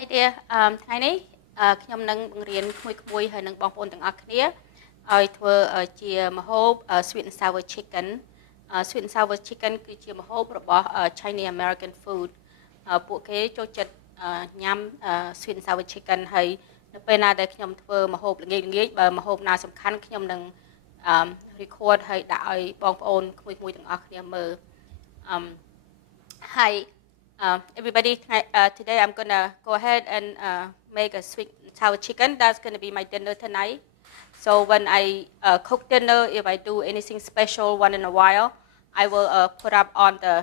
Hi there ថ្ងៃនេះខ្ញុំនឹងបង្រៀនក្មួយៗហើយនឹងបងប្អូនទាំងអស់គ្នាឲ្យធ្វើជាម្ហូប sweet and sour chicken sweet and sour chicken គឺជាម្ហូបរបស់ Chinese American food ពួកគេចូលចិត្តញ៉ាំ sweet and sour chicken ហើយនៅពេលណាដែលខ្ញុំធ្វើម្ហូបល្ងាចបើម្ហូបណាសំខាន់ខ្ញុំនឹងrecord ហើយដាក់ឲ្យបងប្អូនក្មួយៗទាំងអស់គ្នាមើលHi everybody, today I'm gonna go ahead and make a sweet and sour chicken. That's gonna be my dinner tonight. So when I cook dinner, if I do anything special once in a while, I will put up on the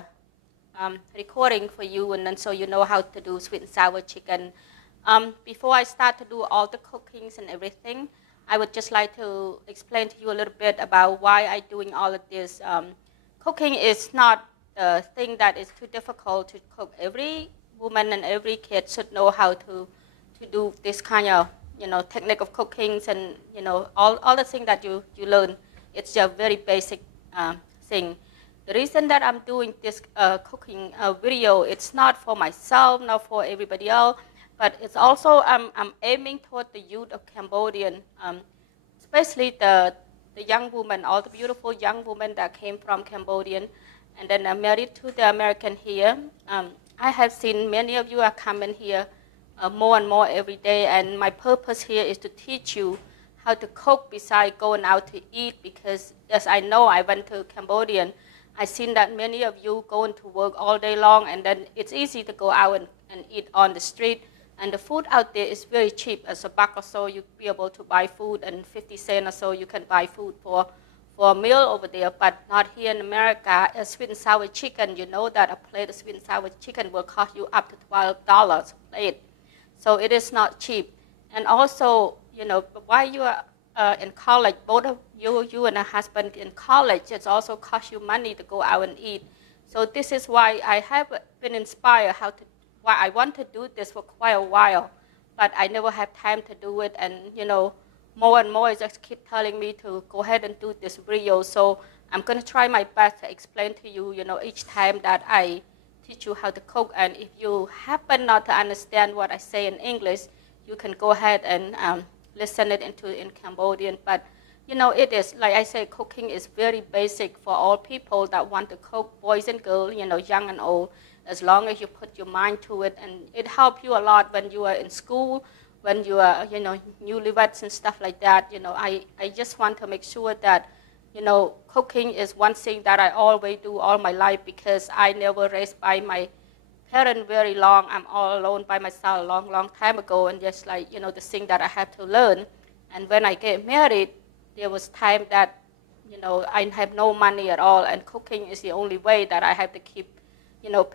recording for you, and then so you know how to do sweet and sour chicken. Before I start to do all the cookings and everything, I would just like to explain to you a little bit about why I'm doing all of this. Cooking is not the thing that is too difficult to cook. Every woman and every kid should know how to do this kind of technique of cooking and all the things that you learn. It's a very basic thing. The reason that I'm doing this cooking video, it's not for myself, not for everybody else, but it's also I'm aiming toward the youth of Cambodian, especially the young women, all the beautiful young women that came from Cambodian. And then I'm married to the American here. I have seen many of you are coming here more and more every day, and my purpose here is to teach you how to cook besides going out to eat, because as I know, I went to Cambodian, I've seen that many of you going to work all day long, and then it's easy to go out and eat on the street, and the food out there is very cheap. As a buck or so, you'll be able to buy food, and 50 cents or so, you can buy food for a meal over there, but not here in America. A sweet and sour chicken, you know that a plate of sweet and sour chicken will cost you up to $12 a plate. So it is not cheap. And also, while you are in college, both of you and a husband in college, it also costs you money to go out and eat. So this is why I have been inspired why I want to do this for quite a while, but I never have time to do it, and more and more, just keep telling me to go ahead and do this video. So I'm going to try my best to explain to you, each time that I teach you how to cook. And if you happen not to understand what I say in English, you can go ahead and listen it in Cambodian. But, it is, like I say, cooking is very basic for all people that want to cook, boys and girls, young and old, as long as you put your mind to it. And it helps you a lot when you are in school, when you are, newlyweds and stuff like that. I just want to make sure that, cooking is one thing that I always do all my life, because I never raised by my parents very long. I'm all alone by myself a long, long time ago, and just like, the thing that I have to learn. And when I get married, there was time that, I have no money at all, and cooking is the only way that I have to keep,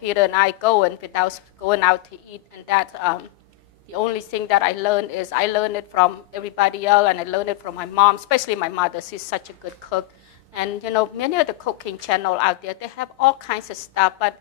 Peter and I going without going out to eat. And that's, the only thing that I learned is I learned it from everybody else, and I learned it from my mom, especially my mother. She's such a good cook. And, many of the cooking channels out there, they have all kinds of stuff. But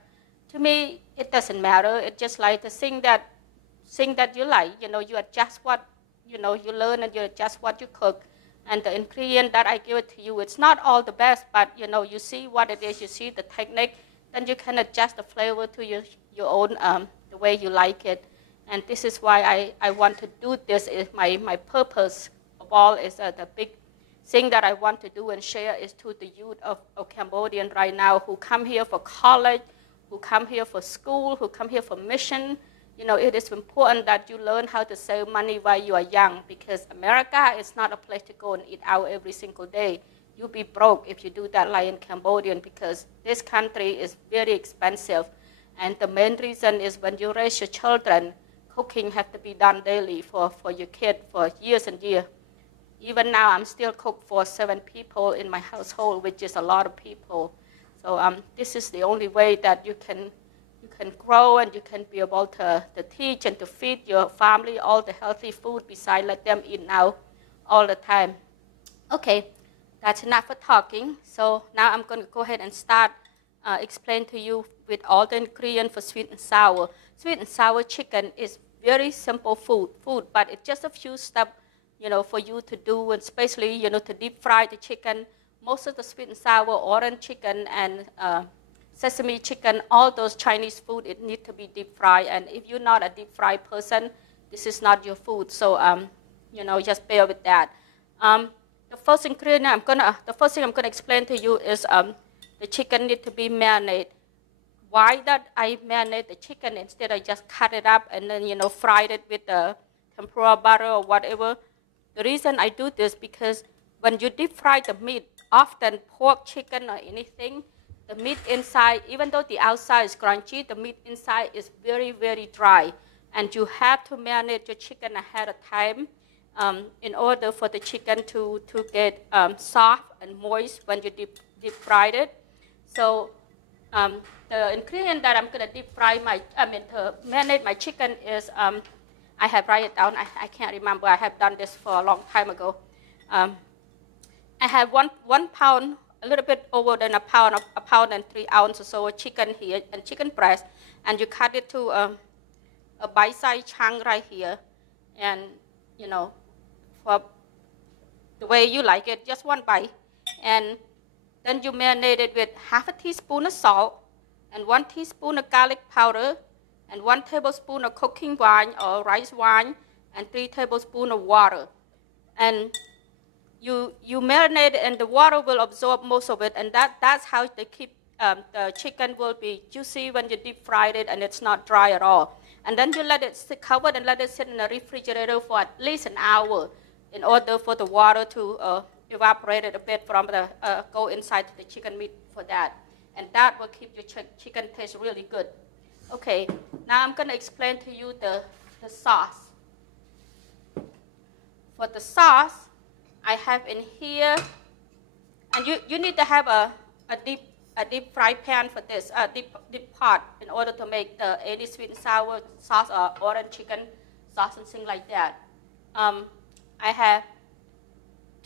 to me, it doesn't matter. It's just like the thing that you like. You adjust what, you learn, and you adjust what you cook. And the ingredient that I give it to you, it's not all the best, but, you see what it is, you see the technique, then you can adjust the flavor to your own, the way you like it. And this is why I want to do this. My purpose of all is the big thing that I want to do and share is to the youth of Cambodia right now who come here for college, who come here for school, who come here for mission. It is important that you learn how to save money while you are young, because America is not a place to go and eat out every single day. You'll be broke if you do that like in Cambodia, because this country is very expensive. And the main reason is when you raise your children, cooking has to be done daily for your kid for years and years. Even now, I'm still cook for 7 people in my household, which is a lot of people. So this is the only way that you can grow, and you can be able to teach and to feed your family all the healthy food besides let them eat now all the time. Okay, that's enough for talking. So now I'm going to go ahead and start explain to you with all the ingredients for sweet and sour. Sweet and sour chicken is very simple food, but it's just a few steps, for you to do, and especially, to deep fry the chicken. Most of the sweet and sour orange chicken and sesame chicken, all those Chinese food, it needs to be deep fried. And if you're not a deep fried person, this is not your food. So, you know, just bear with that. The first ingredient the first thing I'm gonna explain to you is the chicken need to be marinated. Why that I marinate the chicken instead I just cut it up and then, you know, fried it with the tempura butter or whatever? The reason I do this because when you deep fry the meat, often pork, chicken, or anything, the meat inside, even though the outside is crunchy, the meat inside is very, very dry. And you have to marinate your chicken ahead of time in order for the chicken to get soft and moist when you deep fried it. So the ingredient that I'm going to deep fry to marinate my chicken is, I have write it down. I can't remember. I have done this for a long time ago. I have one pound, a little bit over than a pound and 3 ounces or so of chicken here, and chicken breast, and you cut it to a bite-sized chunk right here, and, you know, for the way you like it, just one bite. And then you marinate it with half a teaspoon of salt, and 1 teaspoon of garlic powder, and 1 tablespoon of cooking wine or rice wine, and 3 tablespoons of water. And you marinate it, and the water will absorb most of it, and that's how they keep the chicken will be juicy when you deep fried it, and it's not dry at all. And then you let it sit covered and let it sit in the refrigerator for at least an hour in order for the water to evaporate a bit from the go inside the chicken meat for that. And that will keep your chicken taste really good. Okay, now I'm going to explain to you the sauce. For the sauce, I have in here, and you need to have a deep fry pan for this, a deep pot in order to make any sweet and sour sauce or orange chicken sauce and things like that. I have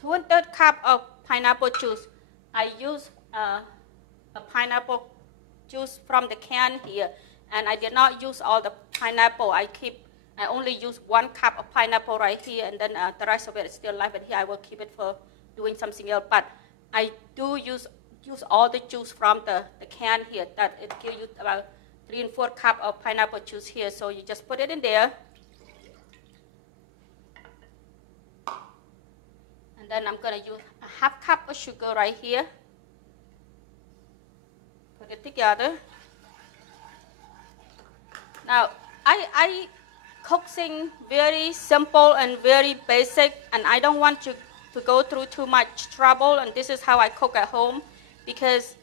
2/3 cup of pineapple juice. I use a pineapple juice from the can here, and I did not use all the pineapple. I only use 1 cup of pineapple right here, and then the rest of it is still left in here. I will keep it for doing something else, but I do use all the juice from the can here. That it gives you about 3 4 cups of pineapple juice here. So you just put it in there, and then I'm going to use a 1/2 cup of sugar right here. Put it together. Now I cook things very simple and very basic, and I don't want you to go through too much trouble, and this is how I cook at home, because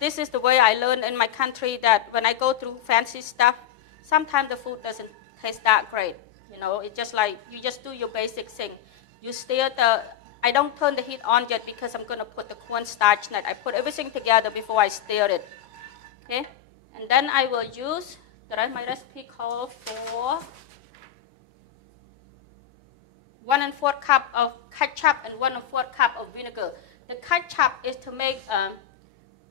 this is the way I learned in my country, that when I go through fancy stuff, sometimes the food doesn't taste that great. You know, it's just like you just do your basic thing. You stir I don't turn the heat on yet because I'm going to put the cornstarch in it. I put everything together before I stir it. Okay? And then I will use, my recipe calls for 1 4 cup of ketchup and 1 4 cup of vinegar. The ketchup is to make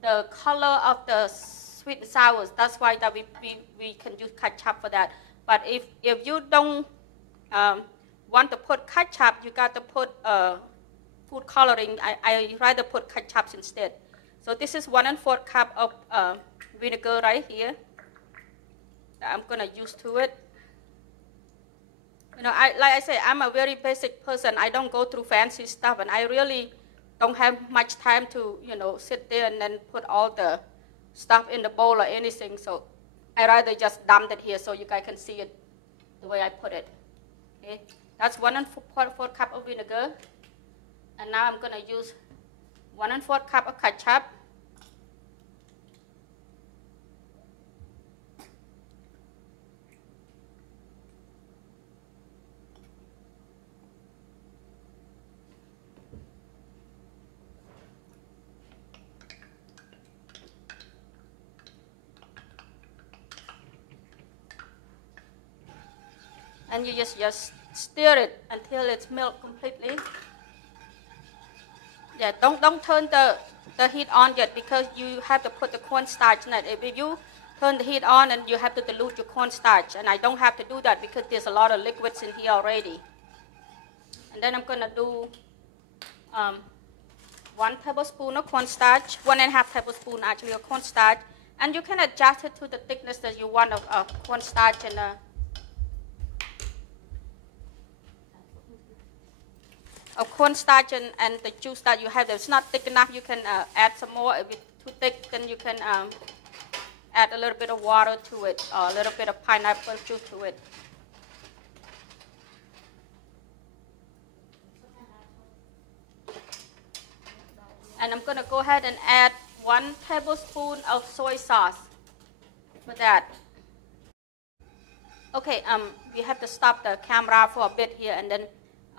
the color of the sweet and sours. That's why that we can use ketchup for that. But if you don't want to put ketchup, you got to put food coloring. I rather put ketchup instead. So this is 1 4 cup of vinegar right here that I'm going to use to it. You know, like I say, I'm a very basic person. I don't go through fancy stuff, and I really don't have much time to, you know, sit there and then put all the stuff in the bowl or anything. So I rather just dump it here so you guys can see it the way I put it. Okay, that's 1 4 cup of vinegar, and now I'm going to use 1 4 cup of ketchup. And you just stir it until it's melted completely. Yeah, don't turn the heat on yet, because you have to put the cornstarch in it. If you turn the heat on, and you have to dilute your cornstarch, and I don't have to do that because there's a lot of liquids in here already. And then I'm going to do 1 tablespoon of cornstarch, 1 1/2 tablespoon actually of cornstarch, And you can adjust it to the thickness that you want of cornstarch and cornstarch and the juice that you have. If it's not thick enough, you can add some more. If it's too thick, then you can add a little bit of water to it, or a little bit of pineapple juice to it. And I'm going to go ahead and add 1 tablespoon of soy sauce for that. Okay, we have to stop the camera for a bit here, and then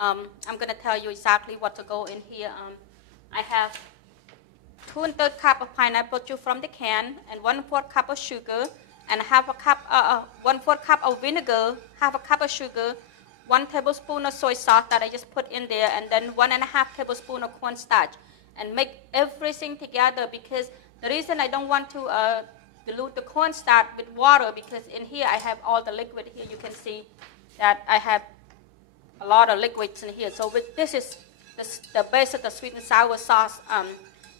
I'm going to tell you exactly what to go in here. I have 2 1/3 cup of pineapple juice from the can, and 1/4 cup of sugar, and half a cup, 1/4 cup of vinegar, half a cup of sugar, 1 tablespoon of soy sauce that I just put in there, and then 1.5 tablespoons of cornstarch. And make everything together, because the reason I don't want to dilute the cornstarch with water, because in here I have all the liquid here. You can see that I have a lot of liquids in here. So this is the base of the sweet and sour sauce.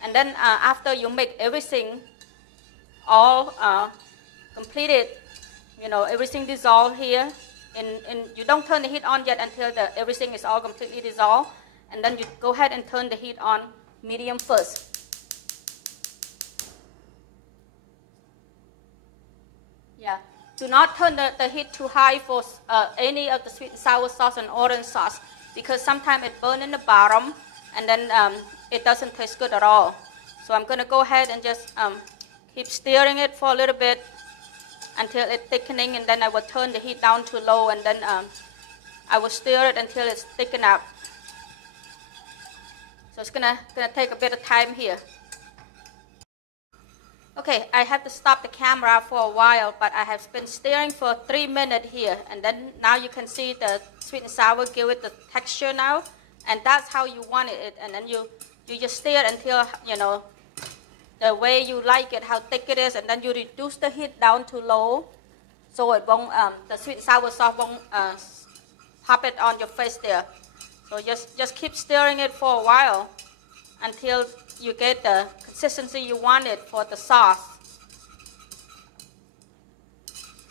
And then after you make everything all completed, you know, everything dissolved here, and you don't turn the heat on yet until everything is all completely dissolved. And then you go ahead and turn the heat on medium first. Yeah, do not turn the heat too high for any of the sweet and sour sauce and orange sauce, because sometimes it burns in the bottom and then it doesn't taste good at all. So I'm going to go ahead and just keep stirring it for a little bit until it's thickening, and then I will turn the heat down to low, and then I will stir it until it's thickened up. So it's gonna take a bit of time here. Okay, I have to stop the camera for a while, but I have been stirring for 3 minutes here, and then now you can see the sweet and sour give it the texture now, and that's how you want it. And then you just stir until, you know, the way you like it, how thick it is, and then you reduce the heat down to low, so it won't, the sweet and sour sauce won't pop it on your face there. So just keep stirring it for a while until you get the consistency you wanted for the sauce.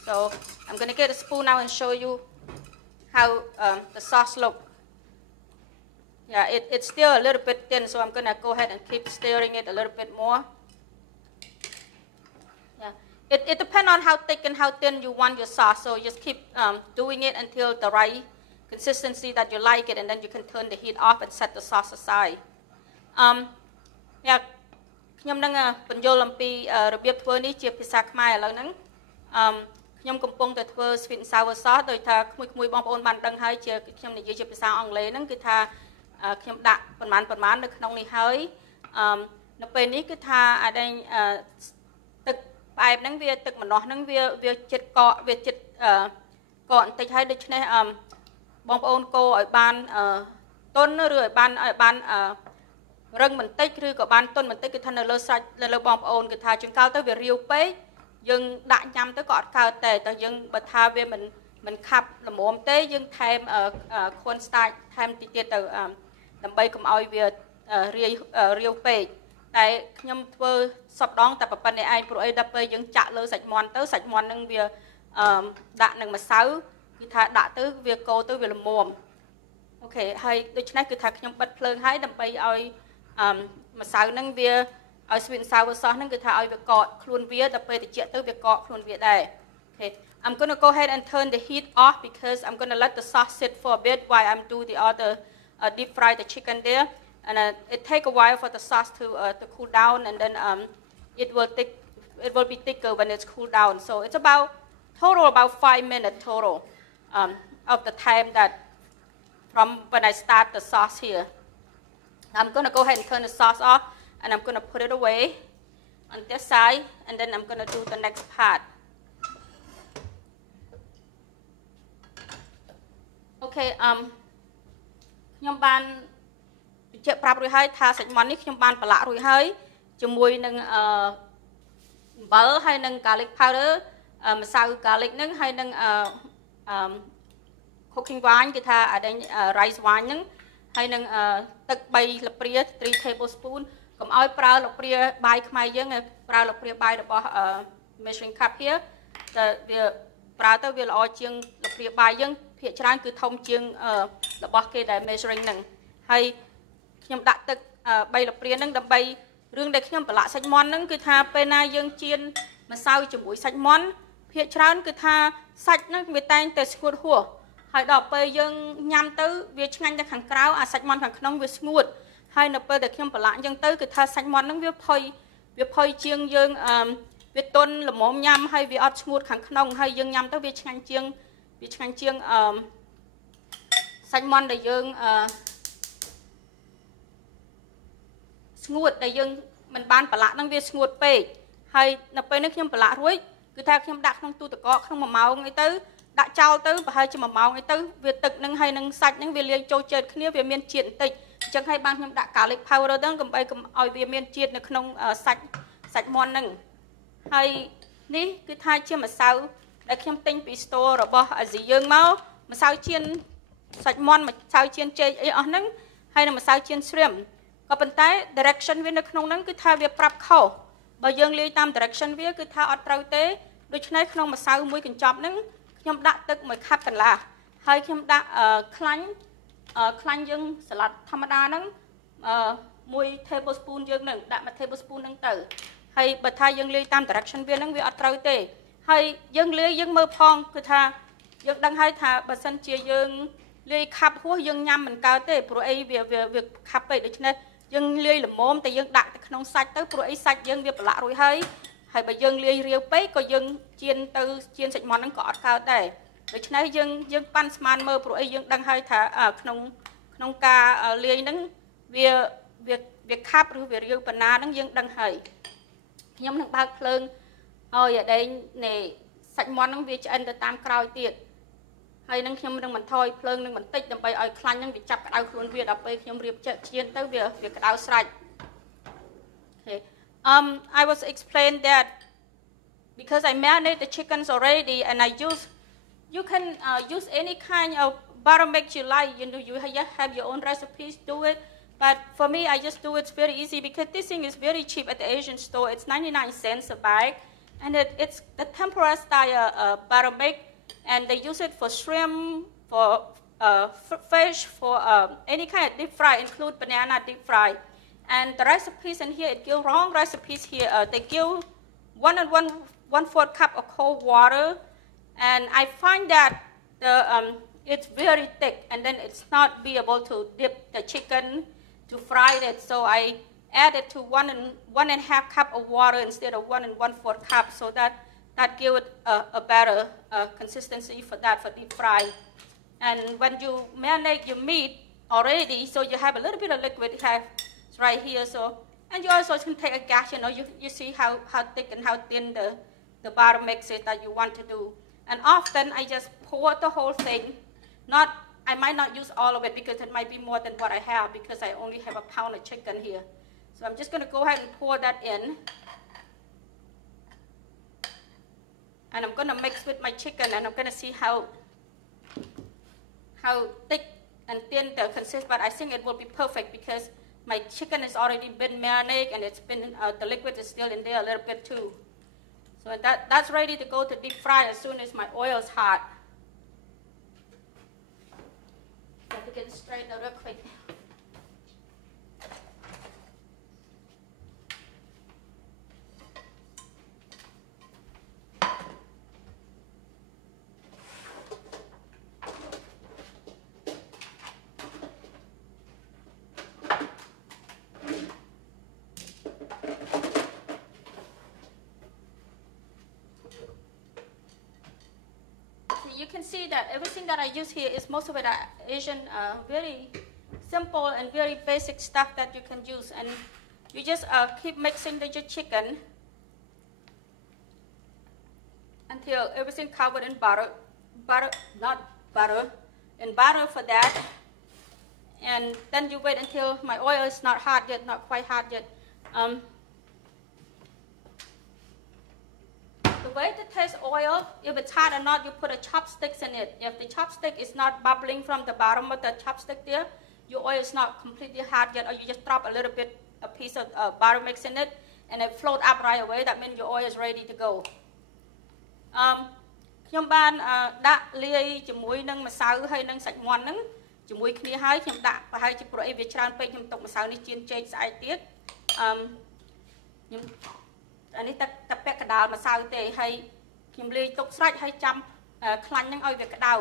So I'm going to get a spoon now and show you how the sauce looks. Yeah, it's still a little bit thin, so I'm going to go ahead and keep stirring it a little bit more. Yeah, it depends on how thick and how thin you want your sauce, so just keep doing it until the right consistency that you like it, and then you can turn the heat off and set the sauce aside. Yeah, ខ្ញុំនឹងបញ្យល់អំពីរបៀបធ្វើនេះជាភាសាខ្មែរឥឡូវហ្នឹងខ្ញុំកំពុងតែធ្វើ sweet and sour sauce ដោយថាក្មួយៗបងប្អូនបានដឹងហើយជាខ្ញុំនិយាយជាភាសាអង់គ្លេសហ្នឹងគឺថាខ្ញុំដាក់ប្រមាណនៅក្នុងនេះហើយនៅពេលនេះគឺថាអាដែងទឹកផ្អែមហ្នឹងវាទឹកម្នាស់ហ្នឹងវាចិត្តកកវាចិត្តកកបន្តិចហើយដូច្នេះបងប្អូនកូរឲ្យបានទន់ឬឲ្យបានរឹងបន្តិចឬក៏បានទន់បន្តិចគឺថានៅលើសាច់នៅលើបងប្អូនគឺថាជួនកាលទៅវារាវពេកយើងដាក់ញ៉ាំទៅក៏អត់កើតទេតែយើងបើថាវាមិនខាប់ល្មមទេយើងថែមcornstarchថែមតិចទៀតទៅដើម្បីកុំឲ្យវារាវពេកតែខ្ញុំធ្វើសពដងតែប៉ុណ្្នេះឯងព្រោះអីដល់ពេលយើងចាក់លើសាច់មាន់ទៅសាច់មាន់នឹងវាដាក់នឹងម្សៅគឺថាដាក់ទៅវាកូរទៅវាល្មមអូខេហើយដូច្នេះគឺថាខ្ញុំបិទភ្លើងហើយដើម្បីឲ្យម្សៅហ្នឹងវាឲ្យ sweet and sour sauce ហ្នឹងគឺថាឲ្យវាកកខ្លួនវាដល់ពេលត្រជាក់ទៅវាកកខ្លួនវាដែរ Okay, I'm going to go ahead and turn the heat off because I'm going to let the sauce sit for a bit while I'm do the other deep fry the chicken there, and it take a while for the sauce to cool down, and then it will be thicker when it's cooled down. So it's about 5 minutes total of the time that from when I start the sauce here. I'm going to go ahead and turn the sauce off, and I'm going to put it away on this side, and then I'm going to do the next part. Okay, ខ្ញុំបានបញ្ជាក់ប្រាប់រួចហើយថាសាច់មាន់នេះខ្ញុំបានប្រឡាក់រួចហើយជាមួយនឹងអំបិលហើយនឹង garlic powder ម្សៅ garlic ហ្នឹងហើយនឹងcooking wine គឺថាអាដែង rice wine ហ្នឹងហើយនឹងទឹក3 ស្លាបព្រា 3 tablespoon Cầm oi prao lộc bia bài khai dương prao lộc bia bài được bỏ measuring cup here. The prao tới việc oi chiêng lộc bia bài dương phía trái cứ thông chiêng là bỏ cái để measuring nằng hay nhầm đặt tức bay lộc bia nằng đâm bay riêng đây nhầm lạ sạch món nằng cứ tha pena dương chiên mà sao chụp mũi sạch món phía trái cứ tha sạch nằng về tay từ sụt hùa hay đọc bay dương nhắm tới việc nhanh ra hàng cáo sạch món hàng nông việc sụt hay nộp về để nhầm lạ dương tới cứ tha sạch món nằng việc phơi chiêng dương việc tôn là mồm nhắm hay việc ớt sụt hàng nông hay dương nhắm tới việc nhanh chiêng sạch món để dương sụt để dương mình ban lạ năng việc sụt về hay nộp về nước nhầm lạ rồi cứ theo nhầm đặt trong tu tự có không mà màu ngay tới đã trao tới và hai chỉ mà màu ngay tới việc tực nâng hay nâng sạch những việc liên châu chơi kia về miền triệt tịch chẳng hay ban nhầm đã cả lịch powder đó cầm bay cầm oi về miền triệt nó không sạch món nâng hay ní cứ thay chia mà sao để nhầm tinh bị store rồi bỏ gì dương máu mà sao chiên sạch món mà sao chiên chơi ấy ở nâng hay là mà sao chiên shrimp có bên tay direction viên nó không nâng cứ thay việc prep khẩu bởi dương ly tam direction viên cứ thay ở trâu tế đôi chân này không mà sao mũi cần chọc nâng nhom đã tức mới khắp cần là hay nhom đã khăn dương salad tham đa nâng mùi tablespoon dương nâng đã mà tablespoon nâng tử hay bật thay dương ly tam direction viên nâng viên ở trâu tế hay dương ly dương mơ phong cứ thay dương đăng hay thà bật sân chia dương ly khắp húa dương nhâm mình cao tế pro ấy việc khắp vậy đôi chân này dương ly là mồm tại dương đặt không sạch tới pro ấy sạch dương việc lạ rồi hay bởi dương ly riêu bấy có dương chiên sạch món nâng cọt cao tế đôi chân này dương pan sman mơ pro ấy dương đăng hay thà không ca ly nâng việc khắp rồi việc riêu pan na nâng dương đăng hay nhóm nâng bao phơn ôi ở đây nè sạch món nâng việc chân từ tam cào tiệt hay nâng nhóm nâng mình thôi phơn nâng mình tích đầm bay oi khăn nâng việc chập cái đau khuôn việc đập bay nhóm riêu chiên tới việc cái đau sạch. I was explained that because I marinate the chickens already, and you can use any kind of butter mix you like. You know, you have your own recipes, do it. But for me, I just do it very easy because this thing is very cheap at the Asian store. It's 99 cents a bag, and it's the tempura style butter mix, and they use it for shrimp, for fish, for any kind of deep fry, include banana deep fry. And the recipes in here, it give wrong recipes here. They give 1 cup of cold water, and I find that it's very thick, and then it's not be able to dip the chicken to fry it. So I added to 1.5 cup of water instead of 1 1/4 cup, so that give it a better consistency for deep fry. And when you marinate your meat already, so you have a little bit of liquid right here, so and you also can take a gash, you know, you see how thick and how thin the butter mix is that you want to do. And often I just pour the whole thing. I might not use all of it because it might be more than what I have because I only have a pound of chicken here. So I'm just going to go ahead and pour that in. And I'm going to mix with my chicken, and I'm going to see how thick and thin the consistency, but I think it will be perfect because my chicken has already been marinated, and it's been the liquid is still in there a little bit too. So that's ready to go to deep fry as soon as my oil is hot. Have to get it straightened out real quick. You can see that everything that I use here is most of it Asian, very simple and very basic stuff that you can use. And you just keep mixing your chicken until everything covered in in butter for that. And then you wait until my oil is not hot yet, not quite hot yet. The way to taste oil, if it's hot or not, you put a chopsticks in it. If the chopstick is not bubbling from the bottom of the chopstick there, your oil is not completely hot yet, or you just drop a little bit a piece of butter mix in it, and it float up right away. That means your oil is ready to go. ខ្ញុំបានដាក់លាយជាមួយនឹងម្សៅហើយនឹងសាច់មាន់ហ្នឹងជាមួយគ្នាហើយខ្ញុំដាក់ប្រហែលជាព្រោះអីវាច្រើនពេកខ្ញុំទុកម្សៅនេះជៀនចេកស្អែកទៀតខ្ញុំអានេះតែពាក់កដាលម្សៅទេហើយខ្ញុំលាយទុកស្រេចហើយចាំខ្លាញ់ហ្នឹងឲ្យវាក្តៅ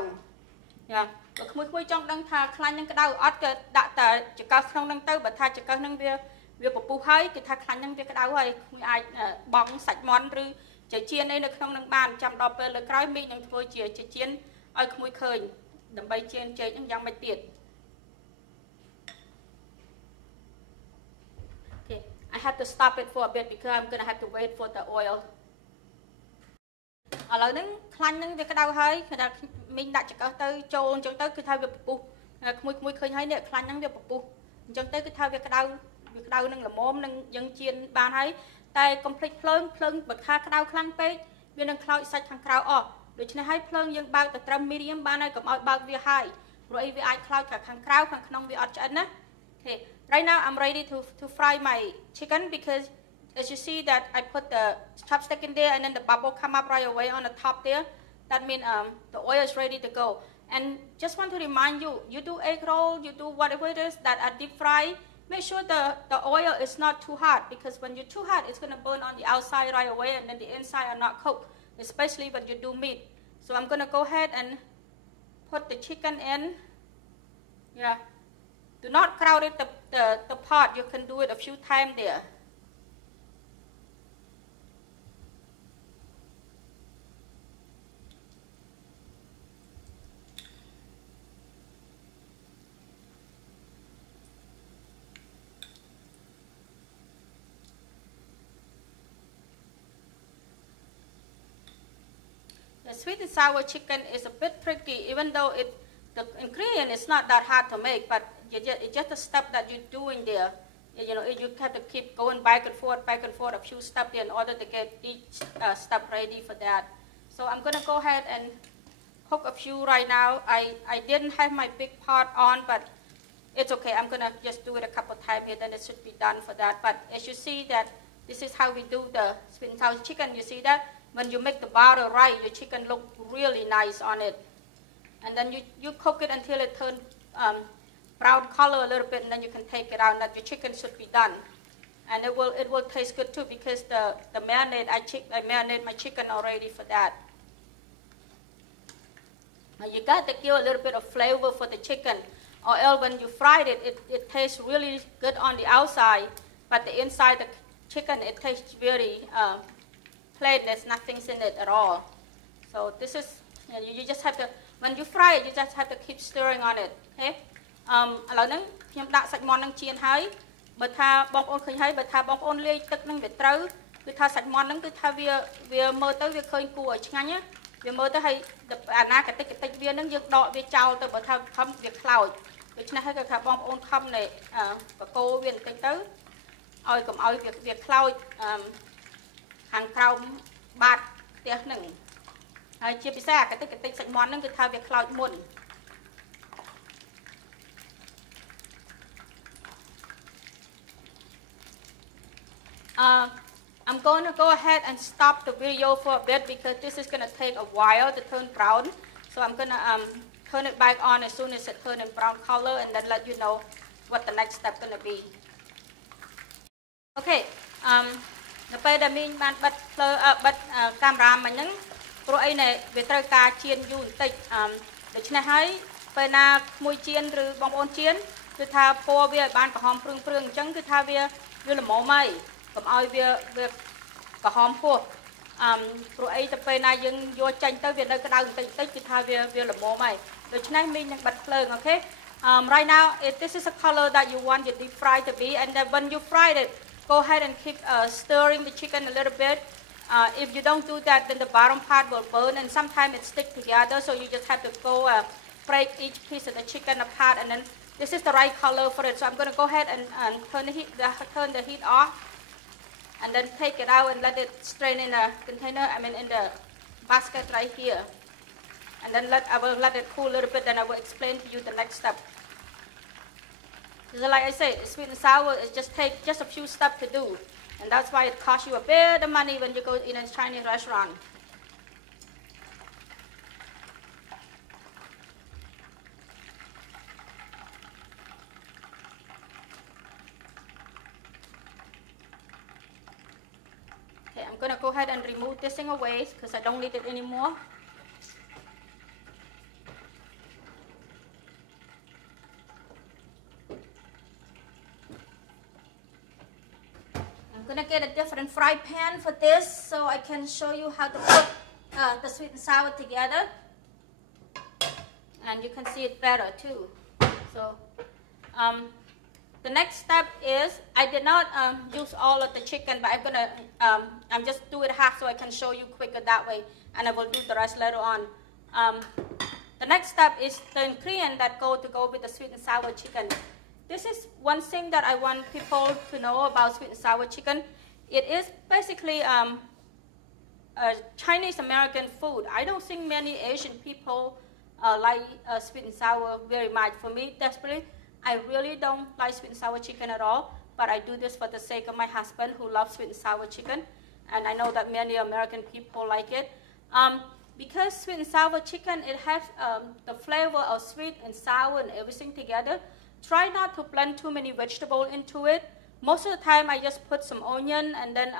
ចាបើក្មួយចង់ដឹងថាខ្លាញ់ហ្នឹងក្តៅអត់ក៏ដាក់តែចង្កឹះក្នុងហ្នឹងទៅបើថាចង្កឹះហ្នឹងវាពពុះហើយគឺថាខ្លាញ់ហ្នឹងវាក្តៅហើយក្មួយអាចបង់សាច់មាន់ឬជាជៀនអីនៅក្នុងនឹងបានចាំដល់ពេលលើក្រោយមីងនឹងធ្វើជាជៀនឲ្យក្មួយឃើញដើម្បីជៀនចេកហ្នឹងយ៉ាងម៉េចទៀត Okay I have to stop it for a bit because I'm going to have to wait for the oil ឥឡូវហ្នឹងខ្លាញ់ហ្នឹងវាក្តៅហើយគឺថាមីងដាក់ចង្កឹះទៅចូលអញ្ចឹងទៅគឺថាវាពពុះក្មួយឃើញហើយនេះខ្លាញ់ហ្នឹងវាពពុះអញ្ចឹងទៅគឺថាវាក្តៅនឹងល្មមនឹងយើងជៀនបានហើយតែកុំភ្លេចភ្លើងបើថាក្តៅខ្លាំងពេកវានឹងខ្លោចសាច់ខាងក្រៅអស់ដូច្នេះហើយភ្លើងយើងបើកទៅត្រឹម medium បានហើយកុំឲ្យបើកវាហើយព្រោះអីវាអាចខ្លោចខាងក្រៅខាងក្នុងវាអត់ឆ្អិនណា Okay right now I'm ready to fry my chicken because as you see that I put the chopstick in there and then the bubble come up right away on the top there that means the oil is ready to go and just want to remind you you do egg roll you do whatever it is that are deep fry make sure the oil is not too hot because when you're too hot it's going to burn on the outside right away and then the inside are not cooked especially when you do meat so I'm going to go ahead and put the chicken in yeah do not crowd it the pot you can do it a few times there The sweet and sour chicken is a bit tricky, even though the ingredient is not that hard to make, but it's just a step that you're doing there. You know, you have to keep going back and forth a few steps in order to get each step ready for that. So I'm going to go ahead and cook a few right now. I didn't have my big pot on, but it's okay. I'm going to just do it a couple times here, then it should be done for that. But as you see that this is how we do the sweet and sour chicken. You see that? When you make the batter right, your chicken look really nice on it. And then you cook it until it turns brown color a little bit, and then you can take it out. And that your chicken should be done. And it will taste good too because the marinade, I marinate my chicken already for that. Now you got to give a little bit of flavor for the chicken, or else when you fried it, it tastes really good on the outside, but the inside the chicken, it tastes very plain, there's nothing in it at all. So this is, you just have to, when you fry it, you just have to keep stirring on it, okay? ឥឡូវហ្នឹងខ្ញុំដាក់សាច់មាន់ហ្នឹងជៀនហើយបើថាបងប្អូនឃើញហើយបើថាបងប្អូនលាយទឹកហ្នឹងវាត្រូវគឺថាសាច់មាន់ហ្នឹងគឺថាវាមើលទៅវាឃើញគួរឲ្យឆ្ងាញ់ណាវាមើលទៅហើយអាណាកតិចវាហ្នឹងយើងដកវាចោលទៅបើថាខំវាខ្លោចដូច្នេះហើយគឺថាបងប្អូនខំនៃបកគោវាបន្តិចទៅឲ្យកុំឲ្យវាខ្លោចខាងក្រោមបាតផ្ទះហ្នឹងហើយជាពិសេសអាកតិចសាច់មាន់ហ្នឹងគឺថាវាខ្លោចមុនI'm going to go ahead and stop the video for a bit because this is going to take a while to turn brown. So I'm going to turn it back on as soon as it turns in brown color and then let you know what the next step going to be. Okay. នៅពេលដែលមីងបានបិទកាមេរ៉ាមិញហ្នឹងព្រោះអីណែវាត្រូវការជៀនយូរបន្តិចដូច្នេះហើយពេលណាមួយជៀនឬបងប្អូនជៀនគឺថាពណ៌វាឲ្យបានក្រហមព្រឿងអញ្ចឹងគឺថាវាល្មមហើយកុំឲ្យវាក្រហមហួសព្រោះអីទៅពេលណាយើងយកចាញ់ទៅវានៅក្តៅបន្តិចគឺថាវាល្មមហើយដូច្នេះមីងនឹងបិទភ្លើងអូខេ right now this is a color that you want your deep fry to be and then when you fry it go ahead and keep stirring the chicken a little bit. If you don't do that, then the bottom part will burn and sometimes it sticks together. So you just have to go break each piece of the chicken apart and then this is the right color for it. So I'm going to go ahead and turn the heat off and then take it out and let it strain in the container, in the basket right here. And then I will let it cool a little bit, then I will explain to you the next step. So like I said, sweet and sour, it just takes just a few steps to do. And that's why it costs you a bit of money when you go in a Chinese restaurant. Okay, I'm going to go ahead and remove this thing away because I don't need it anymore. I'm going to get a different fry pan for this so I can show you how to put the sweet and sour together. And you can see it better too. So the next step is, I did not use all of the chicken, but I'm just do it half so I can show you quicker that way, and I will do the rest later on. The next step is the ingredient that go with the sweet and sour chicken. This is one thing that I want people to know about sweet and sour chicken. It is basically a Chinese American food. I don't think many Asian people like sweet and sour very much. For me, desperately, I really don't like sweet and sour chicken at all, but I do this for the sake of my husband who loves sweet and sour chicken, and I know that many American people like it. Because sweet and sour chicken, it has the flavor of sweet and sour and everything together. Try not to blend too many vegetables into it. Most of the time, I just put some onion and then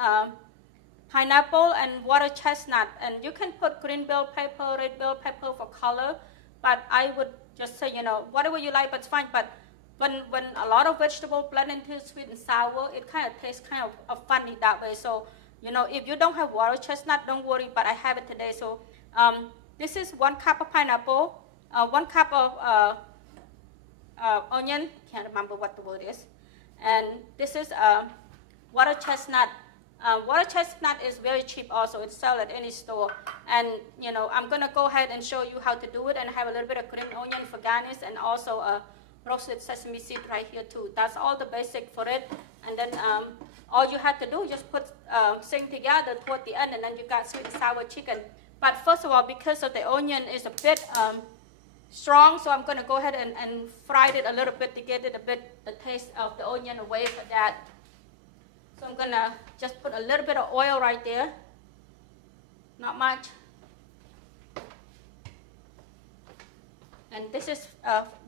pineapple and water chestnut. And you can put green bell pepper, red bell pepper for color, but I would just say, whatever you like, but it's fine. But when a lot of vegetable blend into sweet and sour, it kind of tastes kind of funny that way. So, if you don't have water chestnut, don't worry, but I have it today. So this is 1 cup of pineapple, 1 cup of onion, can't remember what the word is, and this is water chestnut. Water chestnut is very cheap also. It's sold at any store. And, I'm going to go ahead and show you how to do it, and have a little bit of green onion for garnish, and also roasted sesame seed right here too. That's all the basic for it. And then all you have to do is just put things together toward the end, and then you got sweet and sour chicken. But first of all, because of the onion is a bit strong, so I'm going to go ahead and fry it a little bit to get it the taste of the onion away for that. So I'm going to just put a little bit of oil right there, not much. And this is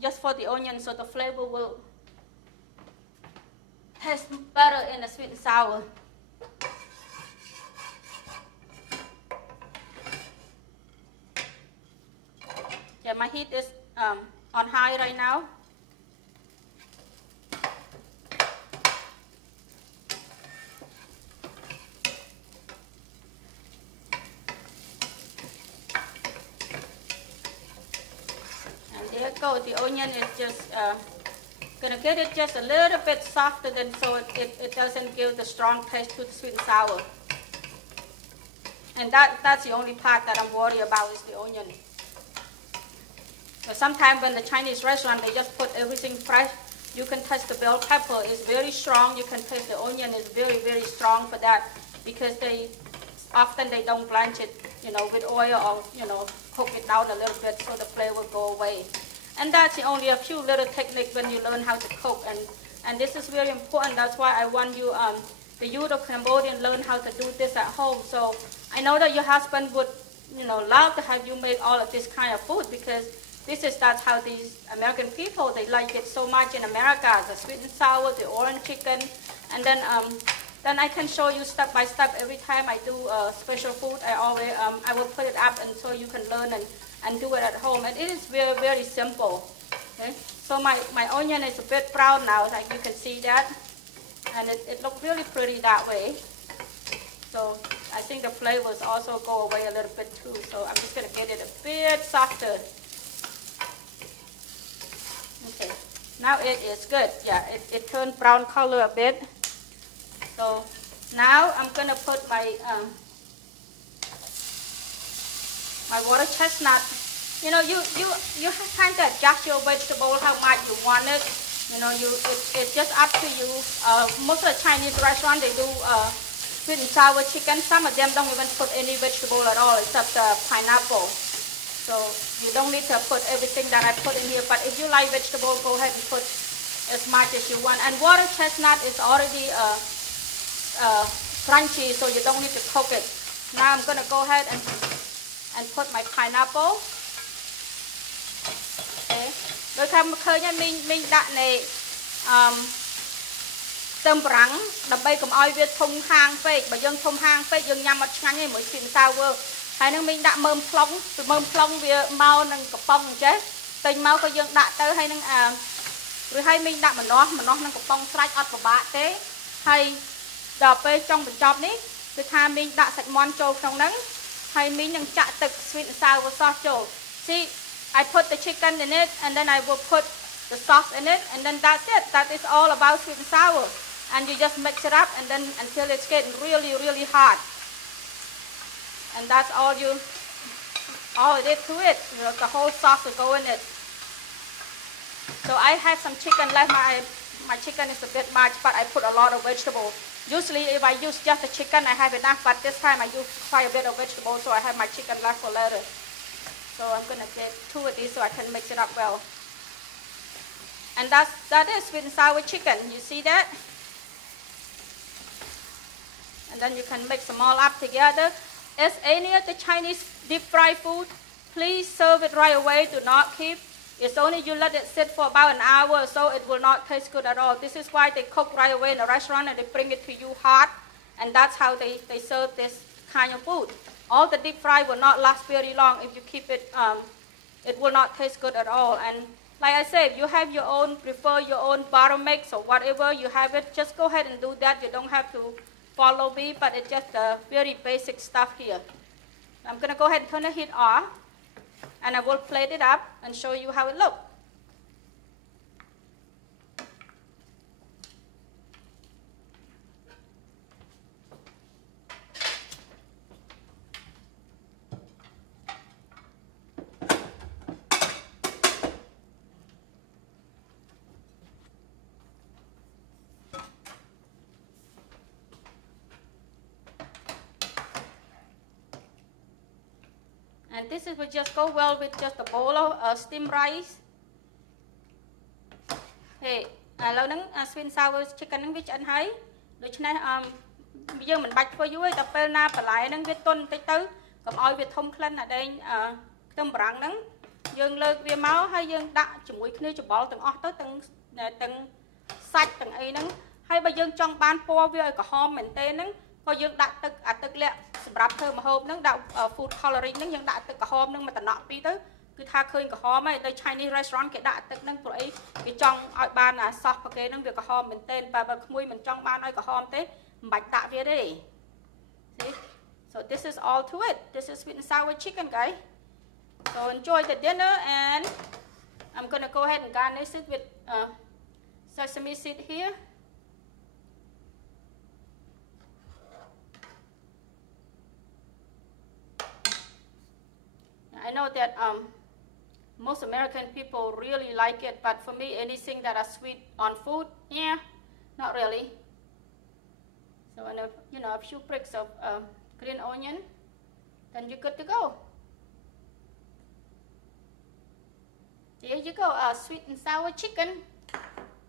just for the onion, so the flavor will taste better in the sweet and sour. Yeah, my heat is on high right now. Go. The onion is just going to get it just a little bit softer, than so it doesn't give the strong taste to the sweet and sour. And that's the only part that I'm worried about is the onion. So sometimes when the Chinese restaurant, they just put everything fresh. You can taste the bell pepper is very strong. You can taste the onion is very, very strong for that, because they don't blanch it, with oil, or, cook it down a little bit so the flavor go away. And that's only a few little techniques when you learn how to cook, and this is very important. That's why I want you, the youth of Cambodian, learn how to do this at home. So I know that your husband would, love to have you make all of this kind of food, because that's how these American people, they like it so much in America, the sweet and sour, the orange chicken, and then I can show you step by step every time I do special food. I will put it up, and so you can learn and do it at home. And it is very, very simple. Okay? So my onion is a bit brown now, like you can see that. And it looks really pretty that way. So I think the flavors also go away a little bit too. So I'm just going to get it a bit softer. Okay, now it is good. Yeah, it turned brown color a bit. So now I'm going to put my my water chestnut. You have time to adjust your vegetable how much you want it. It's just up to you. Most of the Chinese restaurants, they do sweet and sour chicken. Some of them don't even put any vegetable at all except pineapple. So you don't need to put everything that I put in here. But if you like vegetable, go ahead and put as much as you want. And water chestnut is already crunchy, so you don't need to cook it. Now I'm going to go ahead and put my pineapple. Okay. ដោយខាងឃើញមីងដាក់នៃខ្ទឹមបារាំងដើម្បីកុំឲ្យវាធំហាងពេកបើយើងធំហាងពេកយើងញ៉ាំអត់ឆ្ងាញ់ទេមួយ sweet and sour ហើយនឹងមីងដាក់មើមផ្លុងវាមកនឹងកំប៉ុងអញ្ចេះពេញមកក៏យើងដាក់ទៅហើយនឹងឬហើយមីងដាក់ម្នាស់នឹងកំប៉ុងស្រាច់អត់ពិបាកទេហើយដល់ពេលចុងបញ្ចប់នេះគឺថាមីងដាក់សាច់មាន់ចូលក្នុងហ្នឹងហើយមីងនឹងចាក់ទឹក sweet and sour sauce ចូល See I put the chicken in it and then I will put the sauce in it and then that's it. That is all about sweet and sour. And you just mix it up and then until it's getting really, really hot. And that's all it is to it. You know, the whole sauce will go in it. So I had some chicken left. My chicken is a bit much, but I put a lot of vegetables. Usually if I use just the chicken, I have enough, but this time I use quite a bit of vegetables, so I have my chicken left for later. So I'm going to get 2 of these so I can mix it up well. And that is sweet and sour chicken. You see that? And then you can mix them all up together. As any of the Chinese deep fried food, please serve it right away. Do not keep. It's only you let it sit for about an hour or so, it will not taste good at all. This is why they cook right away in a restaurant and they bring it to you hot. And that's how they serve this kind of food. All the deep fry will not last very long. If you keep it, it will not taste good at all. And like I said, you have your own, prefer your own butter mix or whatever you have it, just go ahead and do that. You don't have to follow me, but it's just very basic stuff here. I'm going to go ahead and turn the heat off, and I will plate it up and show you how it looks. And this would just go well with just a bowl of steamed rice. Hey, ឥឡូវហ្នឹង sweet and sour chicken ហ្នឹងវាឆ្អិនហើយដូច្នេះយើងមិនបាច់ធ្វើយូរទេដល់ពេលណាបន្លែហ្នឹងវាទន់បន្តិចទៅកុំឲ្យវាធំក្លិនអាដែងខ្ទឹមបារាំងហ្នឹងយើងលើកវាមកហើយយើងដាក់ជាមួយគ្នាច្បល់ទាំងអស់ទៅទាំងសាច់ទាំងអីហ្នឹងហើយបើយើងចង់បានពណ៌វាឲ្យក្រហមមែនទេហ្នឹងក៏យើងដាក់ទឹកលាក់សម្រាប់ធ្វើម្ហូបហ្នឹងដាក់ food coloring ហ្នឹងយើងដាក់ទឹកក្រហមហ្នឹងមួយតំណក់ពីរទៅគឺថាឃើញក្រហមហើយទៅ Chinese restaurant គេដាក់ទឹកហ្នឹងព្រោះអីគេចង់ឲ្យបានអា sauce ប្រគេហ្នឹងវាក្រហមមែនទេបើក្មួយមិនចង់បានឲ្យក្រហមទេមិនបាច់ដាក់វាទេ See so this is all to it. This is sweet and sour chicken, guys. So enjoy the dinner, and I'm going to go ahead and garnish it with sesame seed here. I know that most American people really like it, but for me, anything that are sweet on food, yeah, not really. So, a few pricks of green onion, then you're good to go. There you go, sweet and sour chicken,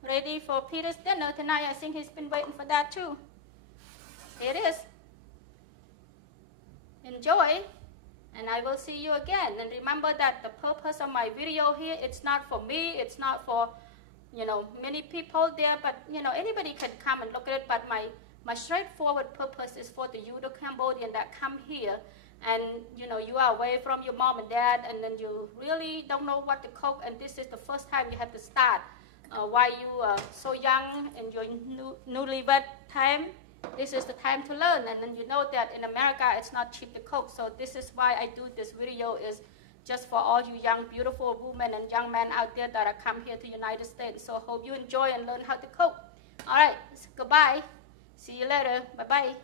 ready for Peter's dinner tonight. I think he's been waiting for that too. Here it is. Enjoy. And I will see you again. And remember that the purpose of my video here, it's not for me, it's not for, many people there, but, anybody can come and look at it. But my straightforward purpose is for the youth Cambodian that come here and, you are away from your mom and dad, and then you really don't know what to cook, and this is the first time you have to start. While you are so young in your newlywed time, this is the time to learn, and then you know that in America it's not cheap to cook. So this is why I do this video, is just for all you young beautiful women and young men out there that are come here to United States. So I hope you enjoy and learn how to cook. All right, goodbye. See you later. Bye bye.